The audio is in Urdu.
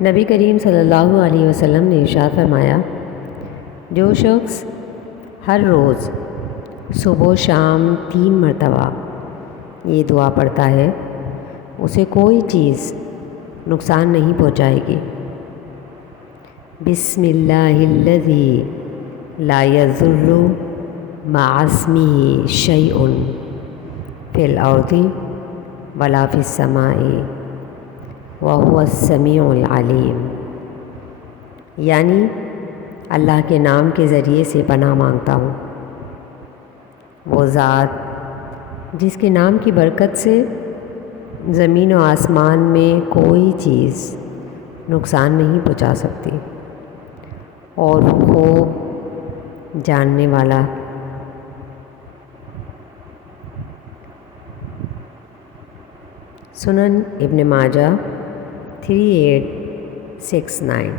نبی کریم صلی اللہ علیہ وسلم نے ارشاد فرمایا، جو شخص ہر روز صبح و شام 3 مرتبہ یہ دعا پڑھتا ہے اسے کوئی چیز نقصان نہیں پہنچائے گی۔ بسم اللہ الذی لا یضر مع اسمہ شیء فی الارض ولا فی السماء وہو السمیع العلیم، یعنی اللہ کے نام کے ذریعے سے پناہ مانگتا ہوں، وہ ذات جس کے نام کی برکت سے زمین و آسمان میں کوئی چیز نقصان نہیں پہنچا سکتی، اور وہ خوب جاننے والا سنن ابن ماجہ 3869۔